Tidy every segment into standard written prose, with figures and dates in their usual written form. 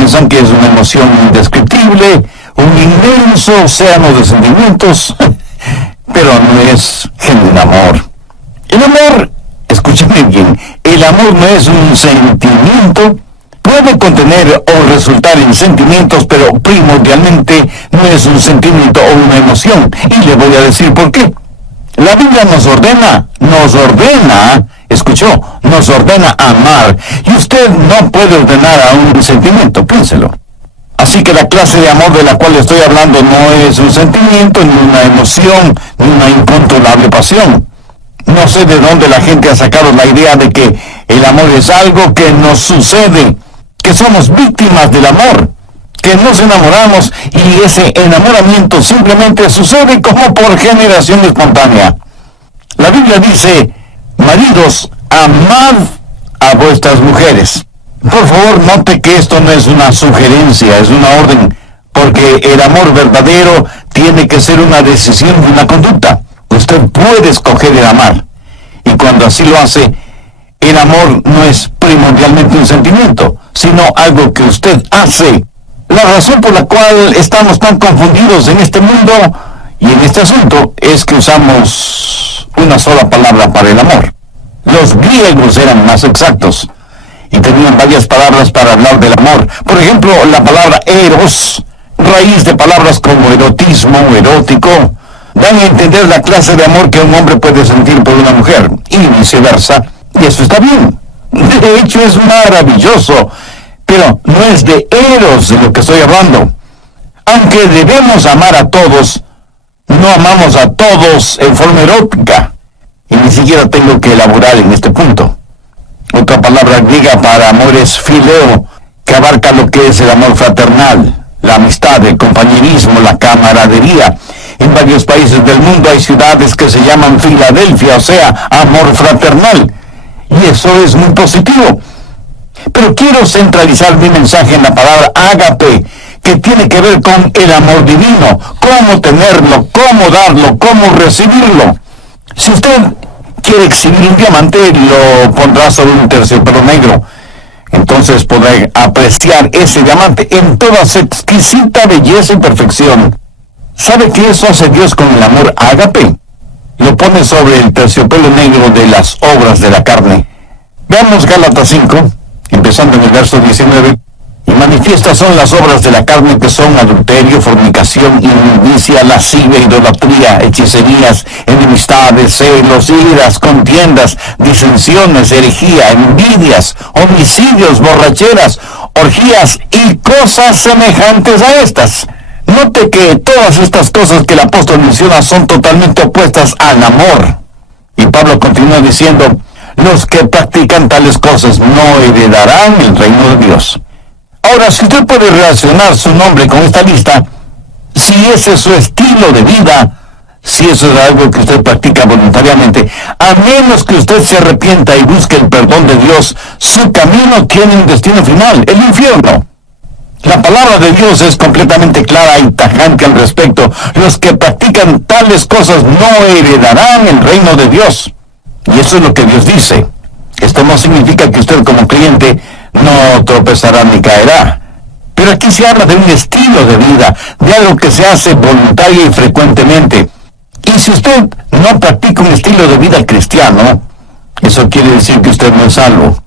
piensan que es una emoción indescriptible, un inmenso océano de sentimientos, pero no es genuino amor. El amor, escúchame bien, el amor no es un sentimiento. Puede contener o resultar en sentimientos, pero primordialmente no es un sentimiento o una emoción. Y le voy a decir por qué. La Biblia nos ordena, escuchó, nos ordena amar. Y usted no puede ordenar a un sentimiento, piénselo. Así que la clase de amor de la cual estoy hablando no es un sentimiento, ni una emoción, ni una incontrolable pasión. No sé de dónde la gente ha sacado la idea de que el amor es algo que nos sucede, que somos víctimas del amor, que nos enamoramos y ese enamoramiento simplemente sucede como por generación espontánea. La Biblia dice, maridos, amad a vuestras mujeres. Por favor, note que esto no es una sugerencia, es una orden, porque el amor verdadero tiene que ser una decisión y una conducta. Usted puede escoger el amar, y cuando así lo hace, el amor no es primordialmente un sentimiento, sino algo que usted hace. La razón por la cual estamos tan confundidos en este mundo y en este asunto es que usamos una sola palabra para el amor. Los griegos eran más exactos y tenían varias palabras para hablar del amor. Por ejemplo, la palabra eros, raíz de palabras como erotismo, erótico, dan a entender la clase de amor que un hombre puede sentir por una mujer, y viceversa, y eso está bien. De hecho, es maravilloso, pero no es de eros de lo que estoy hablando. Aunque debemos amar a todos, no amamos a todos en forma erótica, y ni siquiera tengo que elaborar en este punto. Otra palabra griega para amor es fileo, que abarca lo que es el amor fraternal, la amistad, el compañerismo, la camaradería. En varios países del mundo hay ciudades que se llaman Filadelfia, o sea, amor fraternal. Y eso es muy positivo. Pero quiero centralizar mi mensaje en la palabra ágape, que tiene que ver con el amor divino, cómo tenerlo, cómo darlo, cómo recibirlo. Si usted quiere exhibir un diamante, lo pondrá sobre un terciopelo negro. Entonces podrá apreciar ese diamante en toda su exquisita belleza y perfección. ¿Sabe qué eso hace Dios con el amor ágape? Lo pone sobre el terciopelo negro de las obras de la carne. Veamos Gálatas 5, empezando en el verso 19. Y manifiestas son las obras de la carne, que son adulterio, fornicación, inmundicia, lascivia, idolatría, hechicerías, enemistades, celos, iras, contiendas, disensiones, herejía, envidias, homicidios, borracheras, orgías y cosas semejantes a estas. Note que todas estas cosas que el apóstol menciona son totalmente opuestas al amor. Y Pablo continúa diciendo, los que practican tales cosas no heredarán el reino de Dios. Ahora, si usted puede relacionar su nombre con esta lista, si ese es su estilo de vida, si eso es algo que usted practica voluntariamente, a menos que usted se arrepienta y busque el perdón de Dios, su camino tiene un destino final, el infierno. La palabra de Dios es completamente clara y tajante al respecto. Los que practican tales cosas no heredarán el reino de Dios. Y eso es lo que Dios dice. Esto no significa que usted como creyente no tropezará ni caerá. Pero aquí se habla de un estilo de vida, de algo que se hace voluntario y frecuentemente. Y si usted no practica un estilo de vida cristiano, eso quiere decir que usted no es salvo.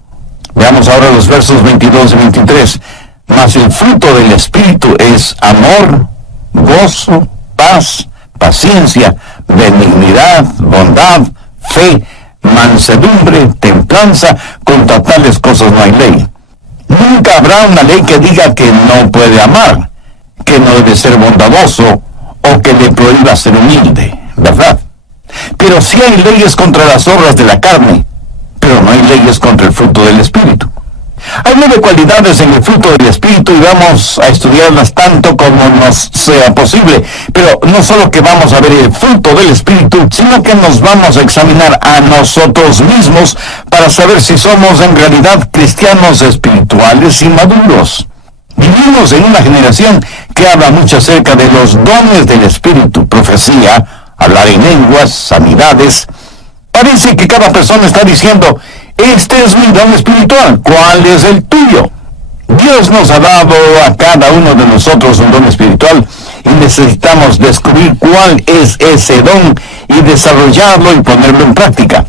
Veamos ahora los versos 22 y 23. Mas el fruto del Espíritu es amor, gozo, paz, paciencia, benignidad, bondad, fe, mansedumbre, templanza. Contra tales cosas no hay ley. Nunca habrá una ley que diga que no puede amar, que no debe ser bondadoso o que le prohíba ser humilde, ¿verdad? Pero sí hay leyes contra las obras de la carne, pero no hay leyes contra el fruto del Espíritu. Hay 9 cualidades en el fruto del Espíritu y vamos a estudiarlas tanto como nos sea posible. Pero no solo que vamos a ver el fruto del Espíritu, sino que nos vamos a examinar a nosotros mismos para saber si somos en realidad cristianos espirituales y maduros. Vivimos en una generación que habla mucho acerca de los dones del Espíritu, profecía, hablar en lenguas, sanidades. Parece que cada persona está diciendo, este es mi don espiritual, ¿cuál es el tuyo? Dios nos ha dado a cada uno de nosotros un don espiritual y necesitamos descubrir cuál es ese don y desarrollarlo y ponerlo en práctica.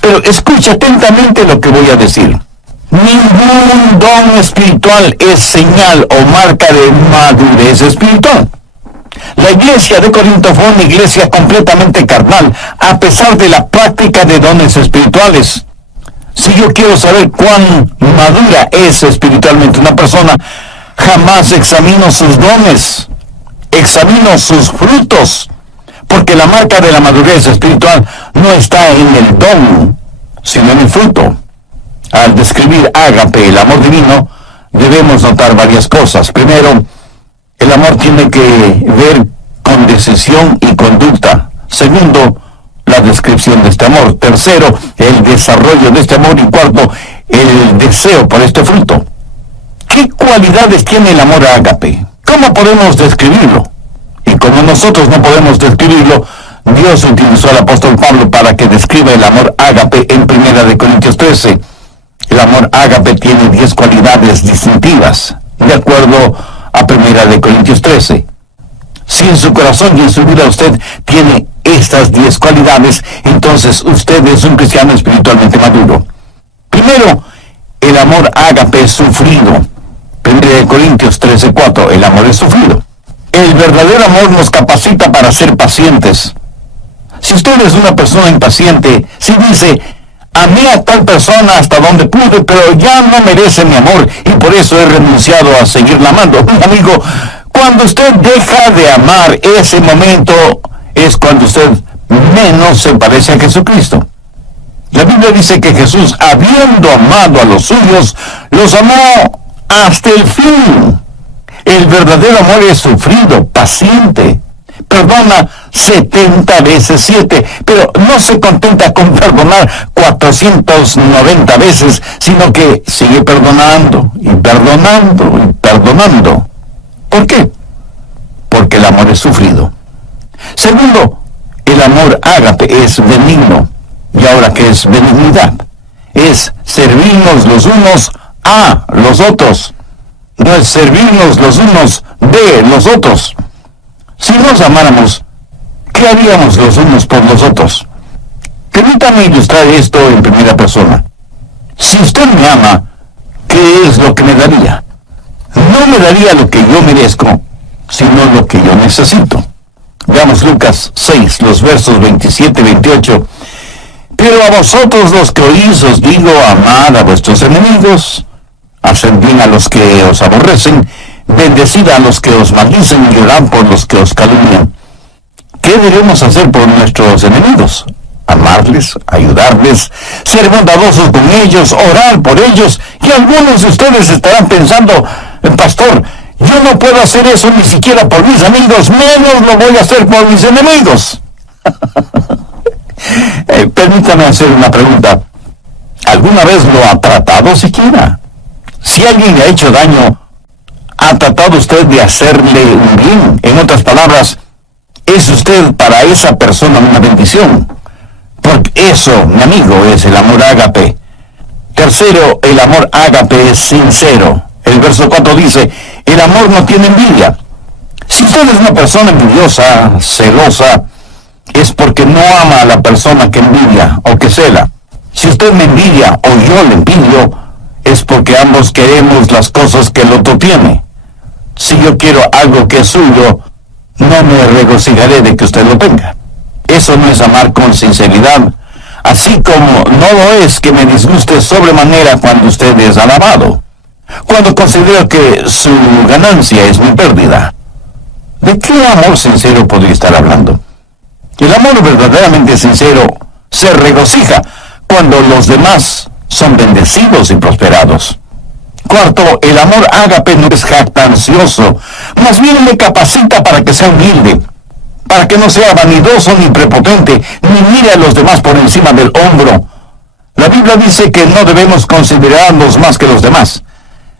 Pero escucha atentamente lo que voy a decir. Ningún don espiritual es señal o marca de madurez espiritual. La iglesia de Corinto fue una iglesia completamente carnal, a pesar de la práctica de dones espirituales. Si yo quiero saber cuán madura es espiritualmente una persona, jamás examino sus dones, examino sus frutos, porque la marca de la madurez espiritual no está en el don, sino en el fruto. Al describir ágape, el amor divino, debemos notar varias cosas. Primero, el amor tiene que ver con decisión y conducta. Segundo, la descripción de este amor. Tercero, el desarrollo de este amor. Y cuarto, el deseo por este fruto. ¿Qué cualidades tiene el amor ágape? ¿Cómo podemos describirlo? Y como nosotros no podemos describirlo, Dios utilizó al apóstol Pablo para que describa el amor ágape en 1 Corintios 13. El amor ágape tiene 10 cualidades distintivas, de acuerdo a 1 Corintios 13. Si en su corazón y en su vida usted tiene estas 10 cualidades, entonces usted es un cristiano espiritualmente maduro. Primero, el amor ágape es sufrido. 1 Corintios 13:4, el amor es sufrido. El verdadero amor nos capacita para ser pacientes. Si usted es una persona impaciente, si dice, amé a tal persona hasta donde pude, pero ya no merece mi amor y por eso he renunciado a seguirla amando. Amigo, cuando usted deja de amar, ese momento es cuando usted menos se parece a Jesucristo. La Biblia dice que Jesús, habiendo amado a los suyos, los amó hasta el fin. El verdadero amor es sufrido, paciente. Perdona 70 veces 7, pero no se contenta con perdonar 490 veces, sino que sigue perdonando y perdonando y perdonando. ¿Por qué? Porque el amor es sufrido. Segundo, el amor ágape es benigno. ¿Y ahora qué es benignidad? Es servirnos los unos a los otros. No es servirnos los unos de los otros. Si nos amáramos, ¿qué haríamos los unos por los otros? Permítame ilustrar esto en primera persona. Si usted me ama, ¿qué es lo que me daría? No me daría lo que yo merezco, sino lo que yo necesito. Veamos Lucas 6, los versos 27 y 28. Pero a vosotros los que oís os digo, amad a vuestros enemigos, haced bien a los que os aborrecen, bendecid a los que os maldicen y orad por los que os calumnian. ¿Qué debemos hacer por nuestros enemigos? Amarles, ayudarles, ser bondadosos con ellos, orar por ellos. Y algunos de ustedes estarán pensando, pastor, yo no puedo hacer eso ni siquiera por mis amigos, menos lo voy a hacer por mis enemigos. Permítame hacer una pregunta. ¿Alguna vez lo ha tratado siquiera? Si alguien le ha hecho daño, ¿ha tratado usted de hacerle un bien? En otras palabras, ¿es usted para esa persona una bendición? Porque eso, mi amigo, es el amor ágape. Tercero, el amor ágape es sincero. El verso 4 dice, el amor no tiene envidia. Si usted es una persona envidiosa, celosa, es porque no ama a la persona que envidia o que cela. Si usted me envidia o yo le envidio, es porque ambos queremos las cosas que el otro tiene. Si yo quiero algo que es suyo, no me regocijaré de que usted lo tenga. Eso no es amar con sinceridad, así como no lo es que me disguste sobremanera cuando usted es alabado, cuando considero que su ganancia es mi pérdida. ¿De qué amor sincero podría estar hablando? El amor verdaderamente sincero se regocija cuando los demás son bendecidos y prosperados. Cuarto, el amor ágape no es jactancioso, más bien le capacita para que sea humilde, para que no sea vanidoso ni prepotente, ni mire a los demás por encima del hombro. La Biblia dice que no debemos considerarnos más que los demás.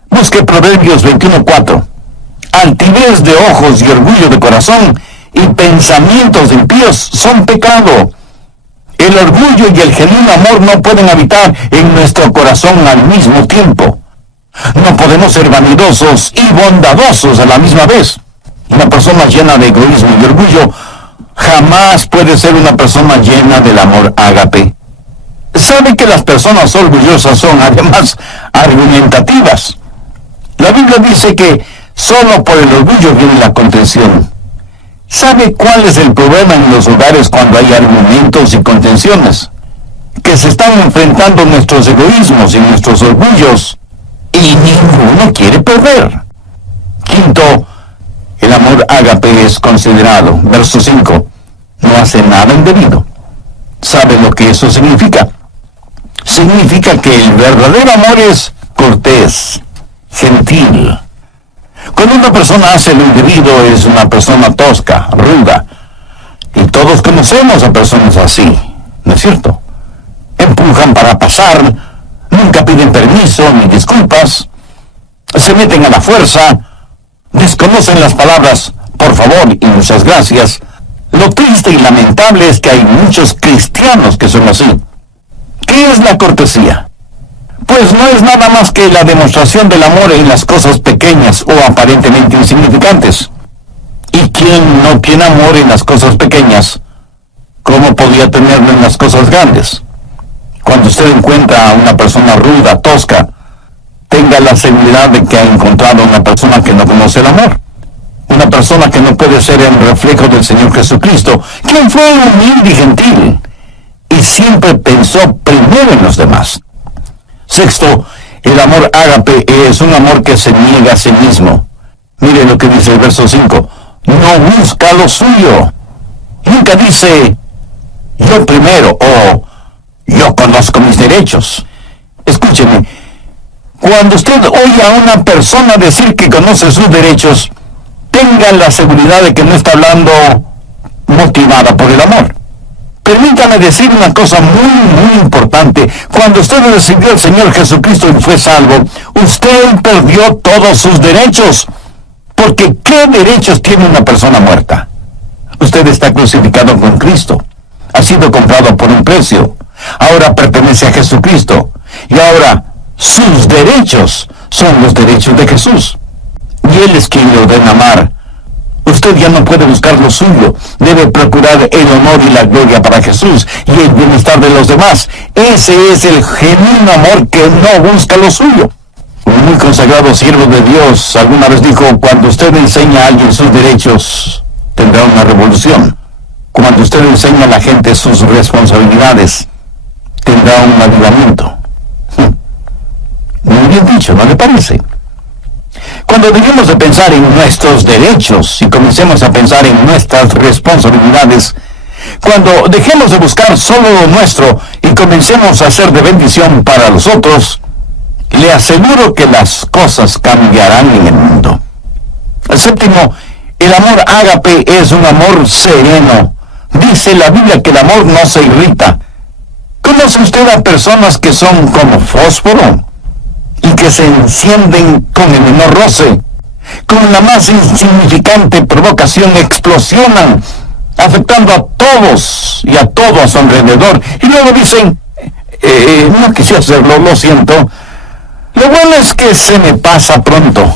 Busque Proverbios 21:4. Altivez de ojos y orgullo de corazón y pensamientos impíos son pecado. El orgullo y el genuino amor no pueden habitar en nuestro corazón al mismo tiempo. No podemos ser vanidosos y bondadosos a la misma vez. Una persona llena de egoísmo y orgullo jamás puede ser una persona llena del amor ágape. Sabe que las personas orgullosas son además argumentativas. La Biblia dice que solo por el orgullo viene la contención. ¿Sabe cuál es el problema en los hogares cuando hay argumentos y contenciones? Que se están enfrentando nuestros egoísmos y nuestros orgullos y ninguno quiere perder. Quinto, el amor ágape es considerado. Verso 5. No hace nada indebido. ¿Sabe lo que eso significa? Significa que el verdadero amor es cortés, gentil. Cuando una persona hace lo indebido es una persona tosca, ruda. Y todos conocemos a personas así, ¿no es cierto? Empujan para pasar, nunca piden permiso ni disculpas, se meten a la fuerza, desconocen las palabras por favor y muchas gracias. Lo triste y lamentable es que hay muchos cristianos que son así. ¿Qué es la cortesía? Pues no es nada más que la demostración del amor en las cosas pequeñas o aparentemente insignificantes. ¿Y quién no tiene amor en las cosas pequeñas? ¿Cómo podría tenerlo en las cosas grandes? Cuando usted encuentra a una persona ruda, tosca, tenga la seguridad de que ha encontrado a una persona que no conoce el amor. Una persona que no puede ser el reflejo del Señor Jesucristo, quien fue humilde y gentil, y siempre pensó primero en los demás. Sexto, el amor ágape es un amor que se niega a sí mismo. Mire lo que dice el verso 5. No busca lo suyo. Nunca dice, yo primero, o yo conozco mis derechos. Escúcheme, cuando usted oye a una persona decir que conoce sus derechos, tenga la seguridad de que no está hablando motivada por el amor. Permítame decir una cosa muy importante. Cuando usted recibió al Señor Jesucristo y fue salvo, usted perdió todos sus derechos. Porque ¿qué derechos tiene una persona muerta? Usted está crucificado con Cristo. Ha sido comprado por un precio. Ahora pertenece a Jesucristo. Y ahora sus derechos son los derechos de Jesús. Y Él es quien le ordena amar. Usted ya no puede buscar lo suyo. Debe procurar el honor y la gloria para Jesús y el bienestar de los demás. Ese es el genuino amor que no busca lo suyo. Un muy consagrado siervo de Dios alguna vez dijo, cuando usted enseña a alguien sus derechos, tendrá una revolución. Cuando usted enseña a la gente sus responsabilidades, tendrá un avivamiento. Muy bien dicho, ¿no le parece? Cuando dejemos de pensar en nuestros derechos y comencemos a pensar en nuestras responsabilidades, cuando dejemos de buscar solo lo nuestro y comencemos a hacer de bendición para los otros, le aseguro que las cosas cambiarán en el mundo. El séptimo, el amor ágape es un amor sereno. Dice la Biblia que el amor no se irrita. ¿Conoce usted a personas que son como fósforo y que se encienden con el menor roce? Con la más insignificante provocación explosionan, afectando a todos y a todo a su alrededor. Y luego dicen, no quise hacerlo, lo siento. Lo bueno es que se me pasa pronto.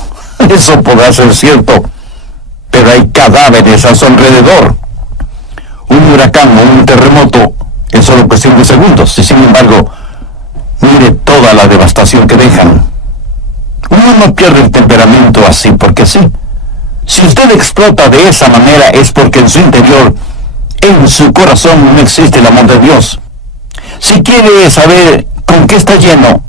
Eso podrá ser cierto, pero hay cadáveres a su alrededor. Un huracán o un terremoto en solo cuestión de segundos, y sin embargo, mire toda la devastación que dejan. Uno no pierde el temperamento así porque sí. Si usted explota de esa manera es porque en su interior, en su corazón, no existe el amor de Dios. Si quiere saber con qué está lleno,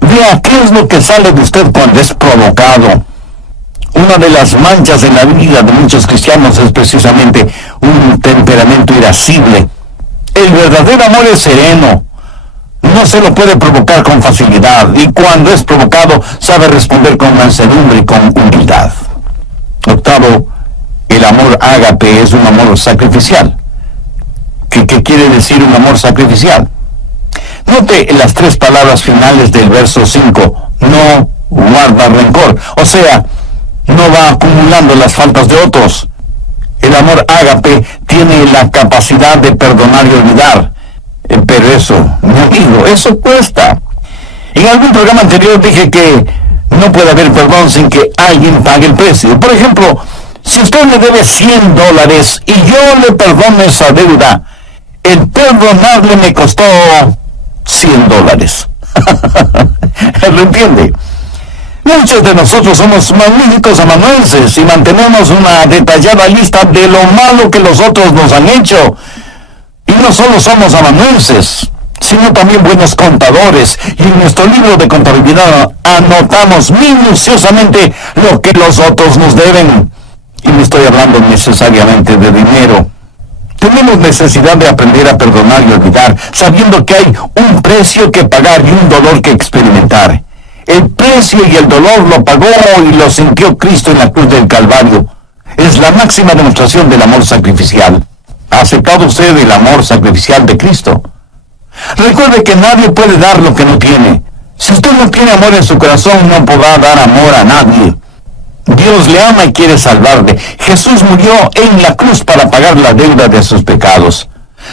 vea qué es lo que sale de usted cuando es provocado. Una de las manchas en la vida de muchos cristianos es precisamente un temperamento irascible. El verdadero amor es sereno. No se lo puede provocar con facilidad, y cuando es provocado sabe responder con mansedumbre y con humildad. Octavo, el amor ágape es un amor sacrificial. ¿Qué quiere decir un amor sacrificial? Note las tres palabras finales del verso 5. No guarda rencor. O sea, no va acumulando las faltas de otros. El amor ágape tiene la capacidad de perdonar y olvidar. Pero eso, mi amigo, eso cuesta. En algún programa anterior dije que No puede haber perdón sin que alguien pague el precio. Por ejemplo, si usted me debe $100 y yo le perdono esa deuda, el perdonarle me costó $100. ¿Lo entiende? Muchos de nosotros somos magníficos amanuenses y mantenemos una detallada lista de lo malo que los otros nos han hecho. Y no solo somos amanuenses, sino también buenos contadores. Y en nuestro libro de contabilidad anotamos minuciosamente lo que los otros nos deben. Y no estoy hablando necesariamente de dinero. Tenemos necesidad de aprender a perdonar y olvidar, sabiendo que hay un precio que pagar y un dolor que experimentar. El precio y el dolor lo pagó y lo sintió Cristo en la cruz del Calvario. Es la máxima demostración del amor sacrificial. ¿Ha aceptado usted el amor sacrificial de Cristo? Recuerde que nadie puede dar lo que no tiene. Si usted no tiene amor en su corazón, no podrá dar amor a nadie. Dios le ama y quiere salvarle. Jesús murió en la cruz para pagar la deuda de sus pecados.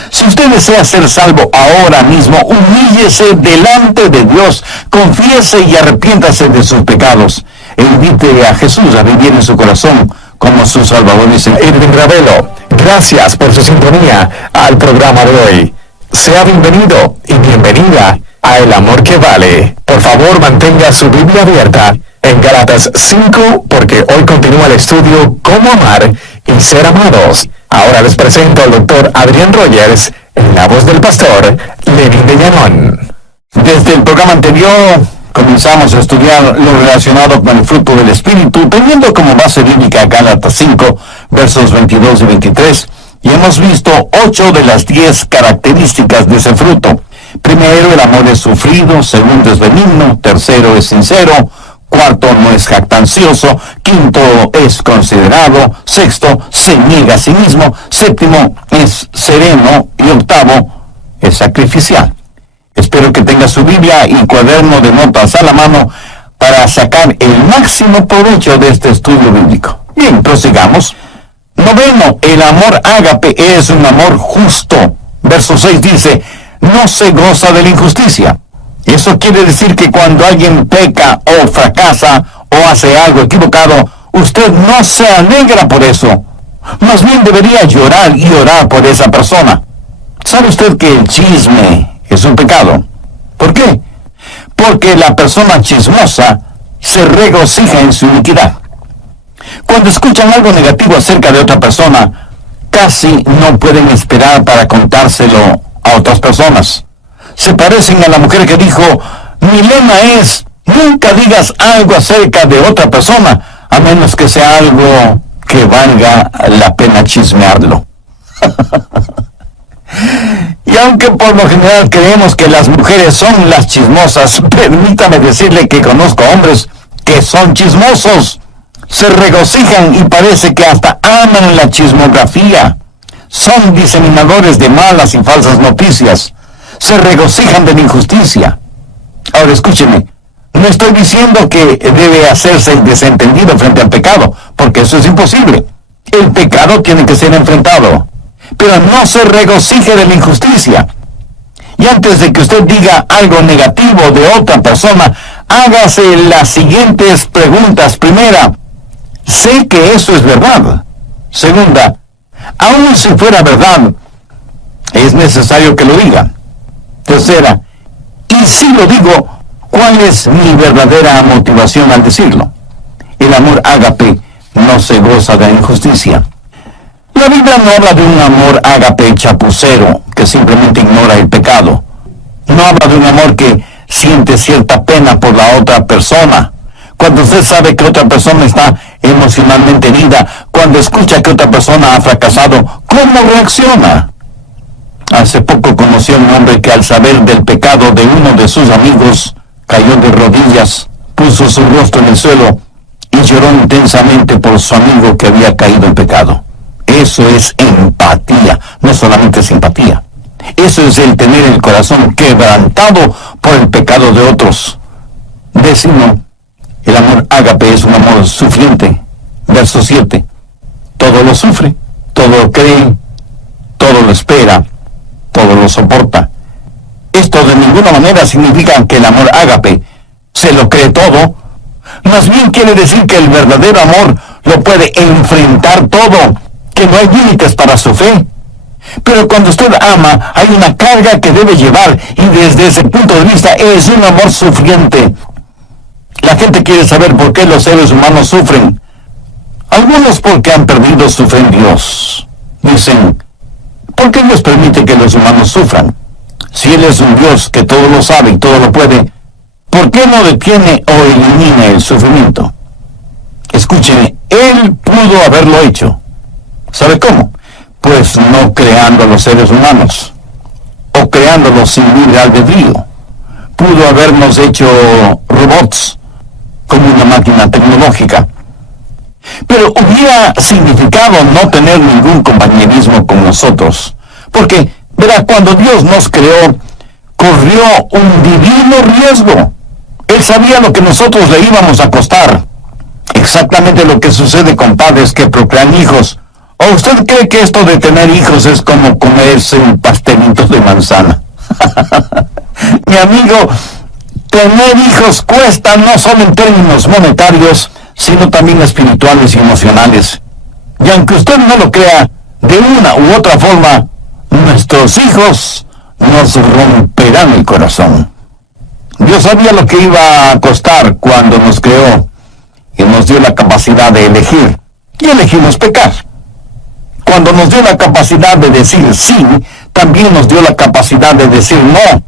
Si usted desea ser salvo ahora mismo, humíllese delante de Dios, confiese y arrepiéntase de sus pecados. E invite a Jesús a vivir en su corazón como su Salvador y Señor. Irving Ravelo, gracias por su sintonía al programa de hoy. Sea bienvenido y bienvenida a El Amor que Vale. Por favor, mantenga su Biblia abierta en Gálatas 5, porque hoy continúa el estudio Cómo amar y ser amados. Ahora les presento al doctor Adrián Rogers en la voz del pastor Lenín de Llanón. Desde el programa anterior comenzamos a estudiar lo relacionado con el fruto del Espíritu, teniendo como base bíblica Gálatas 5, versos 22 y 23, y hemos visto 8 de las 10 características de ese fruto. Primero, el amor es sufrido. Segundo, es benigno. Tercero, es sincero. Cuarto, no es jactancioso. Quinto, es considerado. Sexto, se niega a sí mismo. Séptimo, es sereno. Y octavo, es sacrificial. Espero que tenga su Biblia y cuaderno de notas a la mano para sacar el máximo provecho de este estudio bíblico. Bien, prosigamos. Noveno, el amor ágape es un amor justo. Verso 6 dice, no se goza de la injusticia. Eso quiere decir que cuando alguien peca o fracasa o hace algo equivocado, usted no se alegra por eso. Más bien debería llorar y orar por esa persona. ¿Sabe usted que el chisme es un pecado? ¿Por qué? Porque la persona chismosa se regocija en su iniquidad. Cuando escuchan algo negativo acerca de otra persona, casi no pueden esperar para contárselo a otras personas. Se parecen a la mujer que dijo, mi lema es, nunca digas algo acerca de otra persona, a menos que sea algo que valga la pena chismearlo. Y aunque por lo general creemos que las mujeres son las chismosas, permítame decirle que conozco hombres que son chismosos. Se regocijan y parece que hasta aman la chismografía. Son diseminadores de malas y falsas noticias. Se regocijan de la injusticia. Ahora escúcheme, no estoy diciendo que debe hacerse el desentendido frente al pecado, porque eso es imposible. El pecado tiene que ser enfrentado, pero no se regocije de la injusticia. Y antes de que usted diga algo negativo de otra persona, hágase las siguientes preguntas. Primera, sé que eso es verdad. Segunda, aun si fuera verdad, es necesario que lo diga. Tercera, y si lo digo, ¿cuál es mi verdadera motivación al decirlo? El amor ágape no se goza de injusticia. La Biblia no habla de un amor ágape chapucero que simplemente ignora el pecado. No habla de un amor que siente cierta pena por la otra persona. Cuando usted sabe que otra persona está emocionalmente herida, cuando escucha que otra persona ha fracasado, ¿cómo reacciona? Hace poco conocí a un hombre que al saber del pecado de uno de sus amigos, cayó de rodillas, puso su rostro en el suelo y lloró intensamente por su amigo que había caído en pecado. Eso es empatía, no solamente simpatía. Eso es el tener el corazón quebrantado por el pecado de otros. Décimo, el amor ágape es un amor sufriente. Verso 7. Todo lo sufre, todo lo cree, todo lo espera, todo lo soporta. Esto de ninguna manera significa que el amor ágape se lo cree todo. Más bien quiere decir que el verdadero amor lo puede enfrentar todo, que no hay límites para su fe. Pero cuando usted ama, hay una carga que debe llevar, y desde ese punto de vista es un amor sufriente. La gente quiere saber por qué los seres humanos sufren. Algunos porque han perdido su fe en Dios. Dicen, ¿por qué Dios permite que los humanos sufran? Si Él es un Dios que todo lo sabe y todo lo puede, ¿por qué no detiene o elimina el sufrimiento? Escúcheme, Él pudo haberlo hecho. ¿Sabe cómo? Pues no creando a los seres humanos, o creándolos sin libre albedrío. Pudo habernos hecho robots, como una máquina tecnológica. Pero hubiera significado no tener ningún compañerismo con nosotros. Porque, verá, cuando Dios nos creó, corrió un divino riesgo. Él sabía lo que nosotros le íbamos a costar. Exactamente lo que sucede con padres que procrean hijos. ¿O usted cree que esto de tener hijos es como comerse un pastelito de manzana? Mi amigo, tener hijos cuesta no solo en términos monetarios, sino también espirituales y emocionales. Y aunque usted no lo crea, de una u otra forma, nuestros hijos nos romperán el corazón. Dios sabía lo que iba a costar cuando nos creó y nos dio la capacidad de elegir. Y elegimos pecar. Cuando nos dio la capacidad de decir sí, también nos dio la capacidad de decir no.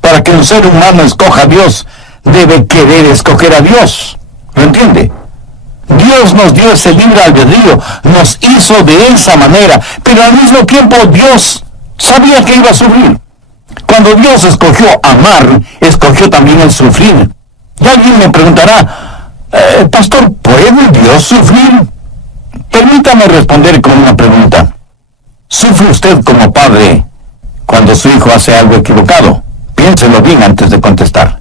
Para que un ser humano escoja a Dios, debe querer escoger a Dios. ¿Lo entiende? Dios nos dio ese libre albedrío, nos hizo de esa manera, pero al mismo tiempo Dios sabía que iba a sufrir. Cuando Dios escogió amar, escogió también el sufrir. Y alguien me preguntará, pastor, ¿puede Dios sufrir? Permítame responder con una pregunta. ¿Sufre usted como padre cuando su hijo hace algo equivocado? Piénselo bien antes de contestar.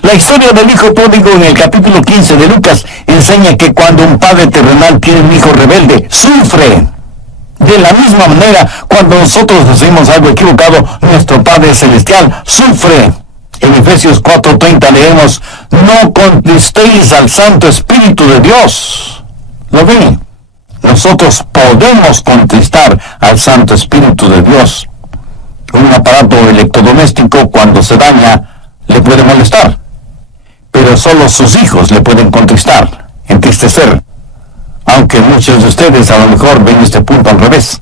La historia del hijo pródigo en el capítulo 15 de Lucas enseña que cuando un padre terrenal tiene un hijo rebelde, sufre. De la misma manera, cuando nosotros hacemos algo equivocado, nuestro Padre Celestial sufre. En Efesios 4:30 leemos, no contristéis al Santo Espíritu de Dios. ¿Lo ven? Nosotros podemos contristar al Santo Espíritu de Dios. Un aparato electrodoméstico, cuando se daña, le puede molestar. Pero solo sus hijos le pueden contristar, entristecer. Aunque muchos de ustedes a lo mejor ven este punto al revés.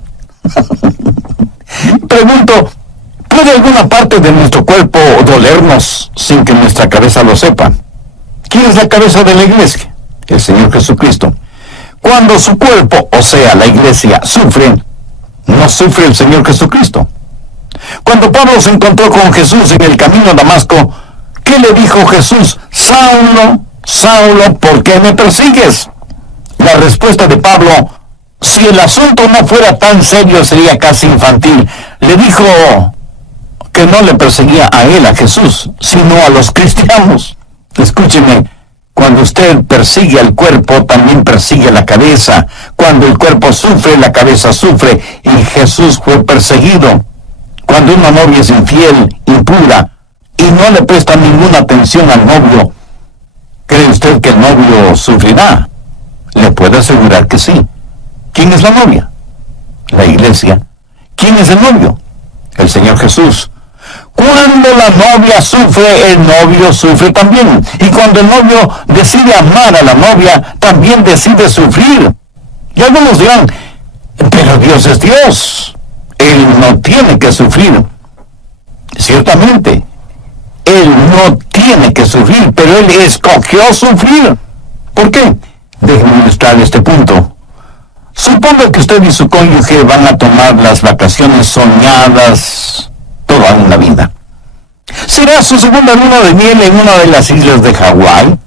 Pregunto, ¿puede alguna parte de nuestro cuerpo dolernos sin que nuestra cabeza lo sepa? ¿Quién es la cabeza de la iglesia? El Señor Jesucristo. Cuando su cuerpo, o sea, la iglesia, sufre, no sufre el Señor Jesucristo. Cuando Pablo se encontró con Jesús en el camino a Damasco, ¿qué le dijo Jesús? Saulo, Saulo, ¿por qué me persigues? La respuesta de Pablo, si el asunto no fuera tan serio, sería casi infantil. Le dijo que no le perseguía a él, a Jesús, sino a los cristianos. Escúcheme, cuando usted persigue al cuerpo, también persigue la cabeza. Cuando el cuerpo sufre, la cabeza sufre, y Jesús fue perseguido. Cuando una novia es infiel, impura, y no le presta ninguna atención al novio, ¿cree usted que el novio sufrirá? Le puedo asegurar que sí. ¿Quién es la novia? La iglesia. ¿Quién es el novio? El Señor Jesús. Cuando la novia sufre, el novio sufre también. Y cuando el novio decide amar a la novia, también decide sufrir. Y algunos dirán, pero Dios es Dios. Él no tiene que sufrir. Ciertamente, Él no tiene que sufrir, pero Él escogió sufrir. ¿Por qué? Déjenme ilustrar este punto. Suponga que usted y su cónyuge van a tomar las vacaciones soñadas toda una vida. ¿Será su segunda luna de miel en una de las islas de Hawái?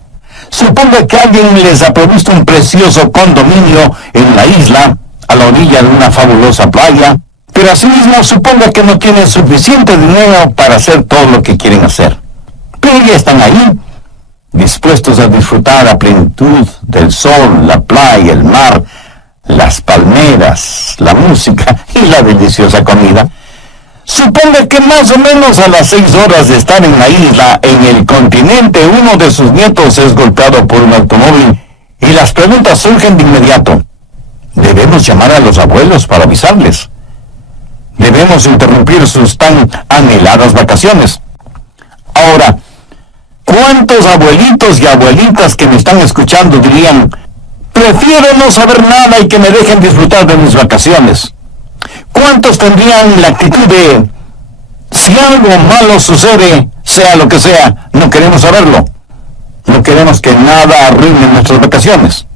Suponga que alguien les ha provisto un precioso condominio en la isla, a la orilla de una fabulosa playa, pero asimismo suponga que no tienen suficiente dinero para hacer todo lo que quieren hacer. Pero ya están ahí, dispuestos a disfrutar a plenitud del sol, la playa, el mar, las palmeras, la música y la deliciosa comida. Suponga que más o menos a las 6 horas de estar en la isla, en el continente, uno de sus nietos es golpeado por un automóvil y las preguntas surgen de inmediato. Debemos llamar a los abuelos para avisarles. Debemos interrumpir sus tan anheladas vacaciones. Ahora, ¿cuántos abuelitos y abuelitas que me están escuchando dirían, prefiero no saber nada y que me dejen disfrutar de mis vacaciones? ¿Cuántos tendrían la actitud de, si algo malo sucede, sea lo que sea, no queremos saberlo? No queremos que nada arruine nuestras vacaciones.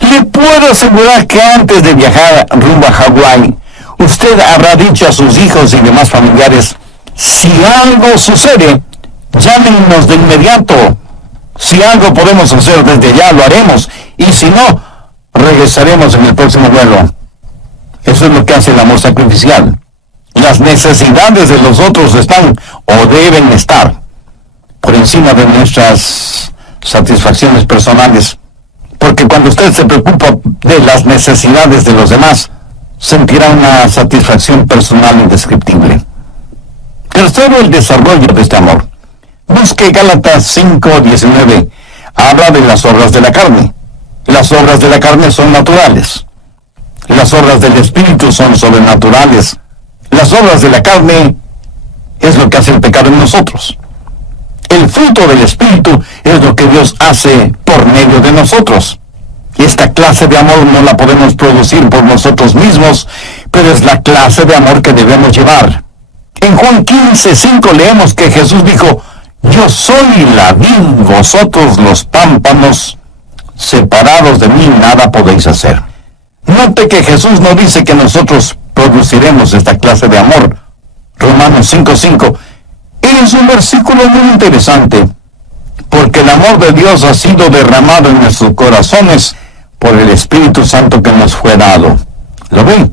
Le puedo asegurar que antes de viajar rumbo a Hawái, usted habrá dicho a sus hijos y demás familiares, si algo sucede, llámenos de inmediato. Si algo podemos hacer desde ya, lo haremos. Y si no, regresaremos en el próximo vuelo. Eso es lo que hace el amor sacrificial. Las necesidades de los otros están o deben estar por encima de nuestras satisfacciones personales. Porque cuando usted se preocupa de las necesidades de los demás, sentirá una satisfacción personal indescriptible. Tercero, el desarrollo de este amor. Busque Gálatas 5:19. Habla de las obras de la carne. Las obras de la carne son naturales. Las obras del Espíritu son sobrenaturales. Las obras de la carne es lo que hace el pecado en nosotros. El fruto del Espíritu es lo que Dios hace por medio de nosotros. Y esta clase de amor no la podemos producir por nosotros mismos, pero es la clase de amor que debemos llevar. En Juan 15:5 leemos que Jesús dijo, yo soy la vid, vosotros los pámpanos, separados de mí nada podéis hacer. Note que Jesús no dice que nosotros produciremos esta clase de amor. Romanos 5:5 es un versículo muy interesante, porque el amor de Dios ha sido derramado en nuestros corazones por el Espíritu Santo que nos fue dado. ¿Lo ven?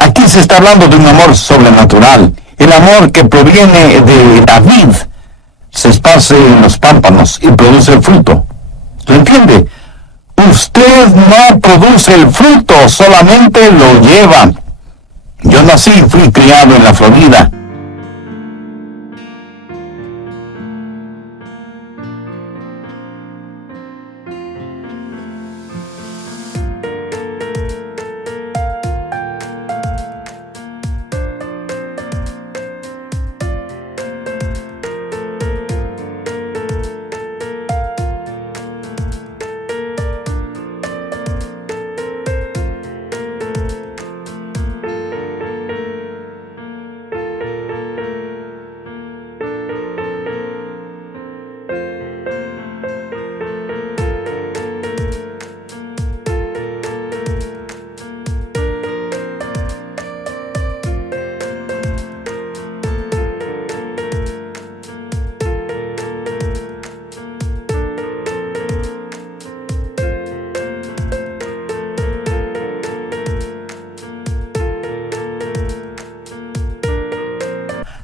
Aquí se está hablando de un amor sobrenatural, el amor que proviene de la vid, se esparce en los pámpanos y produce el fruto. ¿Lo entiende? Usted no produce el fruto, solamente lo lleva. Yo nací y fui criado en la Florida.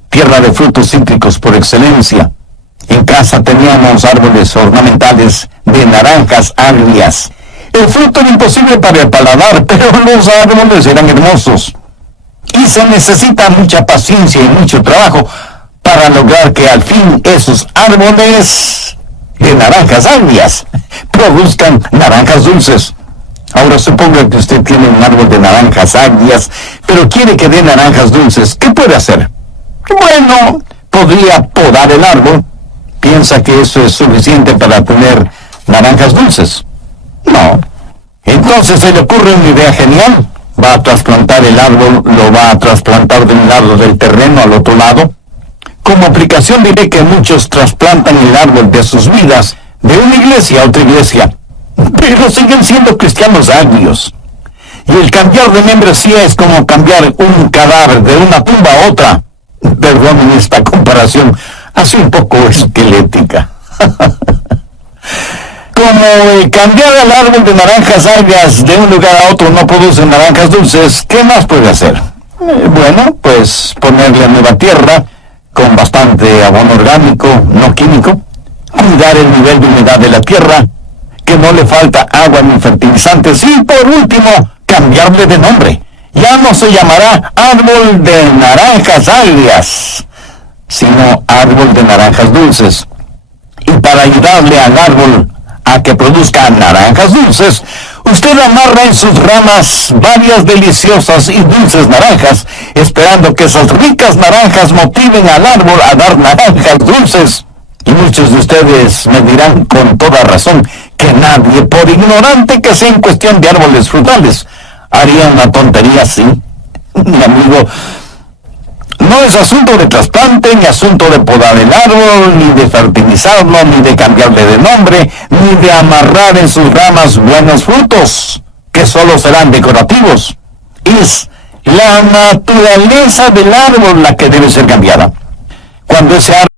Tierra de frutos cítricos por excelencia. En casa teníamos árboles ornamentales de naranjas agrias. El fruto era imposible para el paladar, pero los árboles eran hermosos. Y se necesita mucha paciencia y mucho trabajo para lograr que al fin esos árboles de naranjas agrias produzcan naranjas dulces. Ahora suponga que usted tiene un árbol de naranjas agrias, pero quiere que dé naranjas dulces. ¿Qué puede hacer? Bueno, podría podar el árbol. ¿Piensa que eso es suficiente para tener naranjas dulces? No. Entonces se le ocurre una idea genial. Va a trasplantar el árbol, lo va a trasplantar de un lado del terreno al otro lado. Como aplicación diré que muchos trasplantan el árbol de sus vidas de una iglesia a otra iglesia, pero siguen siendo cristianos agrios. Y el cambiar de membresía es como cambiar un cadáver de una tumba a otra. Perdonen esta comparación, así un poco esquelética. Como cambiar el árbol de naranjas agrias de un lugar a otro no produce naranjas dulces, ¿qué más puede hacer? Bueno, pues ponerle nueva tierra, con bastante abono orgánico, no químico, cuidar el nivel de humedad de la tierra, que no le falta agua ni fertilizantes, y por último, cambiarle de nombre. Ya no se llamará árbol de naranjas agrias, sino árbol de naranjas dulces. Y para ayudarle al árbol a que produzca naranjas dulces, usted amarra en sus ramas varias deliciosas y dulces naranjas, esperando que esas ricas naranjas motiven al árbol a dar naranjas dulces. Y muchos de ustedes me dirán con toda razón que nadie, por ignorante que sea en cuestión de árboles frutales, haría una tontería así. Mi amigo, no es asunto de trasplante, ni asunto de podar el árbol, ni de fertilizarlo, ni de cambiarle de nombre, ni de amarrar en sus ramas buenos frutos, que solo serán decorativos. Es la naturaleza del árbol la que debe ser cambiada. Cuando ese árbol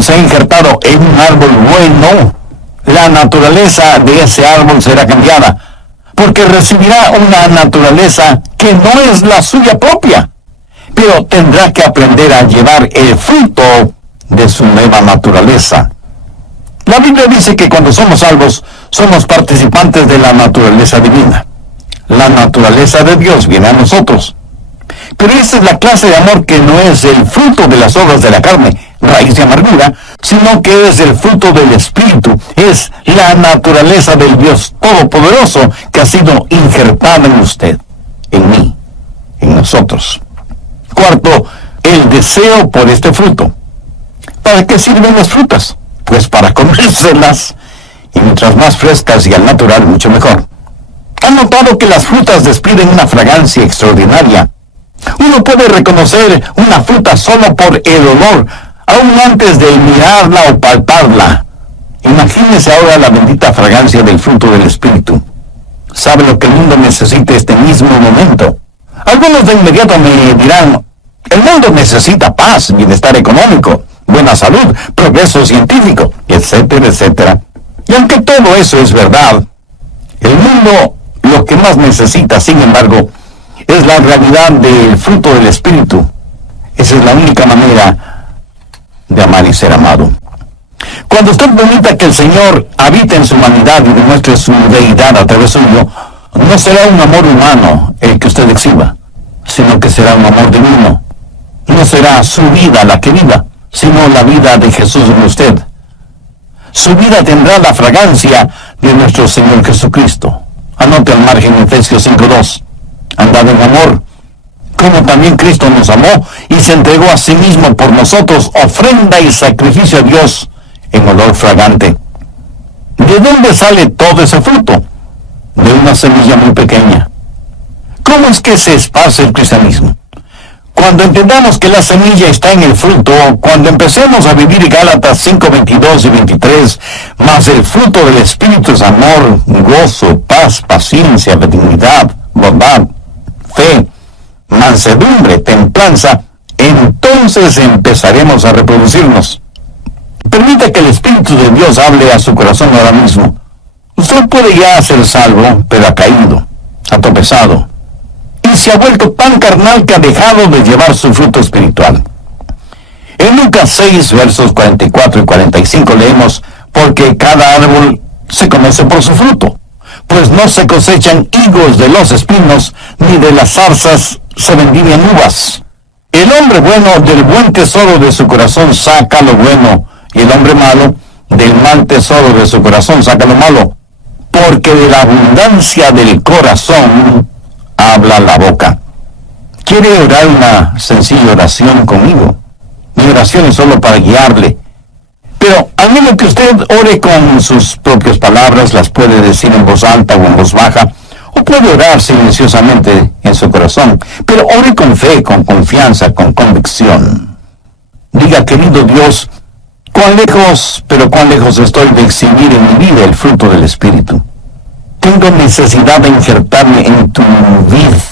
se ha injertado en un árbol bueno, la naturaleza de ese árbol será cambiada, porque recibirá una naturaleza que no es la suya propia, pero tendrá que aprender a llevar el fruto de su nueva naturaleza. La Biblia dice que cuando somos salvos, somos participantes de la naturaleza divina. La naturaleza de Dios viene a nosotros. Pero esta es la clase de amor que no es el fruto de las obras de la carne, raíz de amargura, sino que es el fruto del Espíritu, es la naturaleza del Dios Todopoderoso que ha sido injertada en usted, en mí, en nosotros. Cuarto, el deseo por este fruto. ¿Para qué sirven las frutas? Pues para comérselas, y mientras más frescas y al natural, mucho mejor. ¿Han notado que las frutas despiden una fragancia extraordinaria? Uno puede reconocer una fruta solo por el olor, aún antes de mirarla o palparla. Imagínese ahora la bendita fragancia del fruto del Espíritu. ¿Sabe lo que el mundo necesita este mismo momento? Algunos de inmediato me dirán, el mundo necesita paz, bienestar económico, buena salud, progreso científico, etcétera, etcétera. Y aunque todo eso es verdad, el mundo lo que más necesita, sin embargo, es la realidad del fruto del Espíritu. Esa es la única manera de amar y ser amado. Cuando usted permita que el Señor habite en su humanidad y demuestre su deidad a través suyo, no será un amor humano el que usted exhiba, sino que será un amor divino. No será su vida la que viva, sino la vida de Jesús en usted. Su vida tendrá la fragancia de nuestro Señor Jesucristo. Anote al margen Efesios 5:2. Andad en amor, como también Cristo nos amó y se entregó a sí mismo por nosotros, ofrenda y sacrificio a Dios en olor fragante. ¿De dónde sale todo ese fruto? De una semilla muy pequeña. ¿Cómo es que se esparce el cristianismo? Cuando entendamos que la semilla está en el fruto, cuando empecemos a vivir Gálatas 5:22 y 23, más el fruto del Espíritu es amor, gozo, paz, paciencia, benignidad, bondad, fe, mansedumbre, templanza, entonces empezaremos a reproducirnos. Permita que el Espíritu de Dios hable a su corazón ahora mismo. Usted puede ya ser salvo, pero ha caído, ha tropezado, y se ha vuelto tan carnal que ha dejado de llevar su fruto espiritual. En Lucas 6, versos 44 y 45 leemos, porque cada árbol se conoce por su fruto, pues no se cosechan higos de los espinos, ni de las zarzas se vendimian uvas. El hombre bueno del buen tesoro de su corazón saca lo bueno, y el hombre malo del mal tesoro de su corazón saca lo malo, porque de la abundancia del corazón habla la boca. ¿Quiere orar una sencilla oración conmigo? Mi oración es solo para guiarle. Pero al menos que usted ore con sus propias palabras, las puede decir en voz alta o en voz baja, o puede orar silenciosamente en su corazón, pero ore con fe, con confianza, con convicción. Diga, querido Dios, cuán lejos, pero cuán lejos estoy de exhibir en mi vida el fruto del Espíritu. Tengo necesidad de injertarme en tu vid